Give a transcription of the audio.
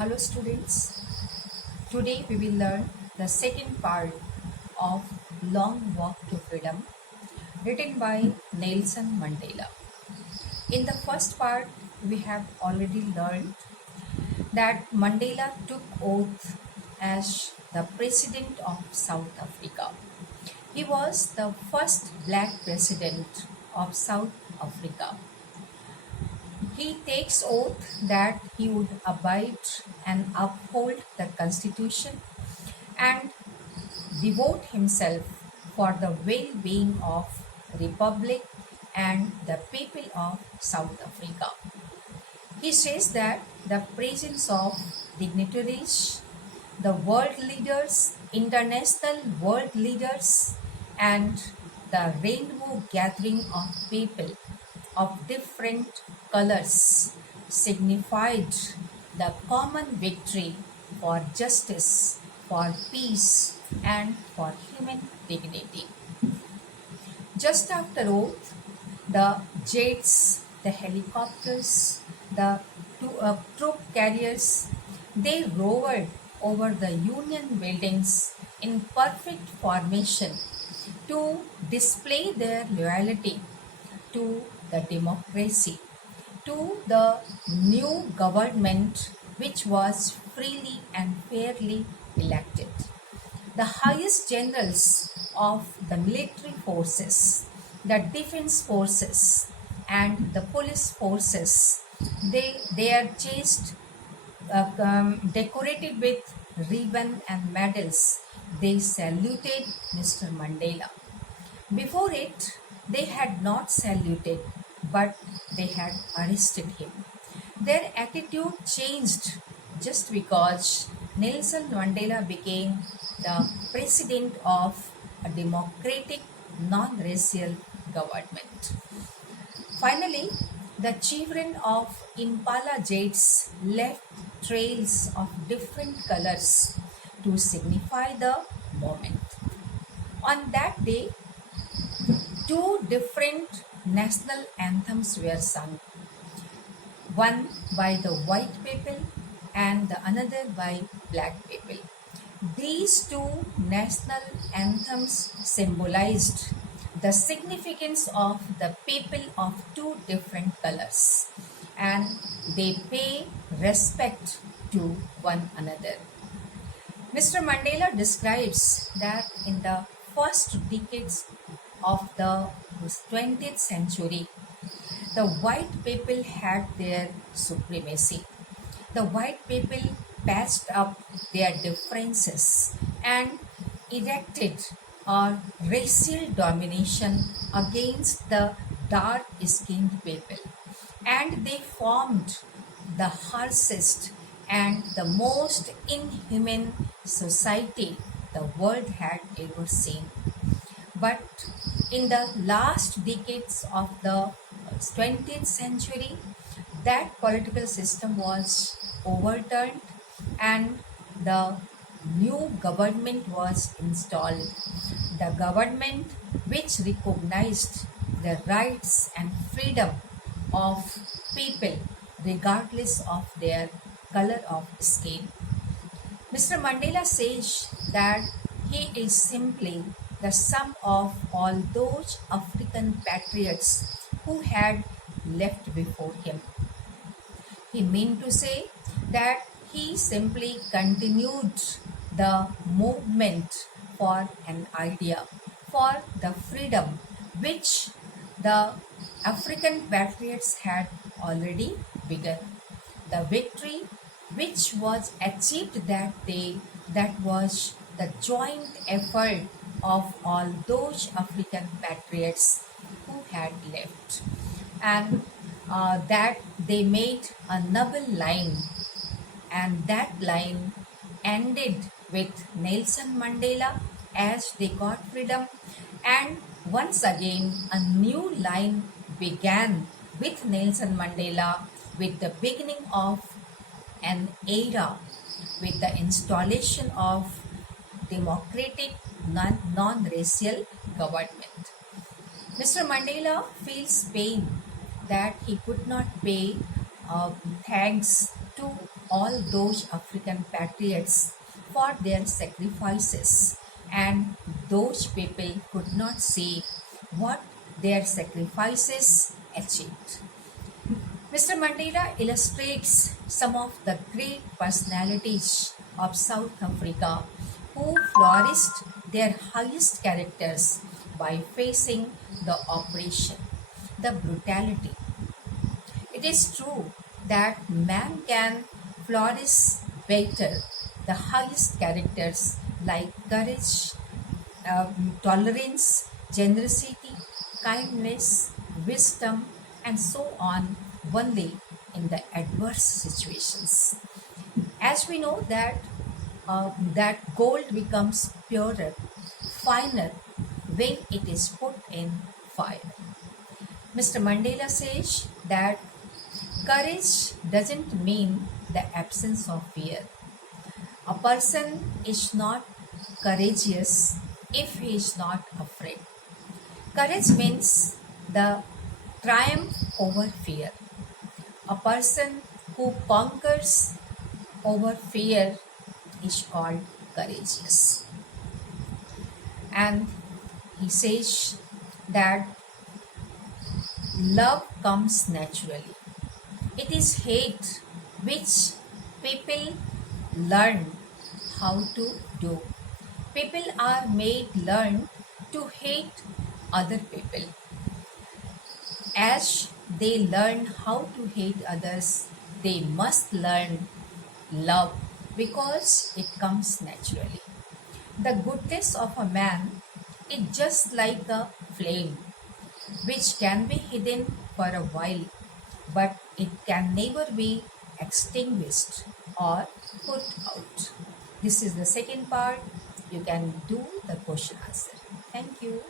Hello students, today we will learn the second part of Long Walk to Freedom written by Nelson Mandela. In the first part, we have already learned that Mandela took oath as the President of South Africa. He was the first black president of South Africa. He takes oath that he would abide and uphold the constitution and devote himself for the well-being of republic and the people of South Africa. He says that the presence of dignitaries, the world leaders, international world leaders, and the rainbow gathering of people of different colors signified the common victory for justice, for peace, and for human dignity. Just after oath, the jets, the helicopters, the troop carriers, they roared over the Union buildings in perfect formation to display their loyalty to the democracy, to the new government which was freely and fairly elected. The highest generals of the military forces, the defense forces, and the police forces, they are chased, decorated with ribbon and medals. They saluted Mr. Mandela. Before it, they had not saluted, but they had arrested him. Their attitude changed just because Nelson Mandela became the president of a democratic, non-racial government. Finally, the children of Impala jets left trails of different colors to signify the moment. On that day, two different national anthems were sung, one by the white people and the another by black people. These two national anthems symbolized the significance of the people of two different colors, and they pay respect to one another. Mr. Mandela describes that in the first decades of the 20th century, the white people had their supremacy. The white people patched up their differences and erected a racial domination against the dark-skinned people. And they formed the harshest and the most inhuman society the world had ever seen. But in the last decades of the 20th century, that political system was overturned and the new government was installed. The government which recognized the rights and freedom of people regardless of their color of skin. Mr. Mandela says that he is simply the sum of all those African patriots who had left before him. He meant to say that he simply continued the movement for an idea, for the freedom which the African patriots had already begun. The victory which was achieved that day, that was the joint effort of all those African patriots who had left, and that they made a noble line, and that line ended with Nelson Mandela as they got freedom, and once again a new line began with Nelson Mandela, with the beginning of an era, with the installation of democratic non-racial government. Mr. Mandela feels pain that he could not pay thanks to all those African patriots for their sacrifices, and those people could not say what their sacrifices achieved. Mr. Mandela illustrates some of the great personalities of South Africa who flourished their highest characters by facing the oppression, the brutality. It is true that man can flourish better the highest characters like courage, tolerance, generosity, kindness, wisdom, and so on only in the adverse situations. As we know that gold becomes purer, finer when it is put in fire. Mr. Mandela says that courage doesn't mean the absence of fear. A person is not courageous if he is not afraid. Courage means the triumph over fear. A person who conquers over fear is called courageous. And he says that love comes naturally. It is hate which people learn how to do. People are made learn to hate other people. As they learn how to hate others, they must learn love because it comes naturally. The goodness of a man is just like a flame which can be hidden for a while, but it can never be extinguished or put out. This is the second part. You can do the question answer. Thank you.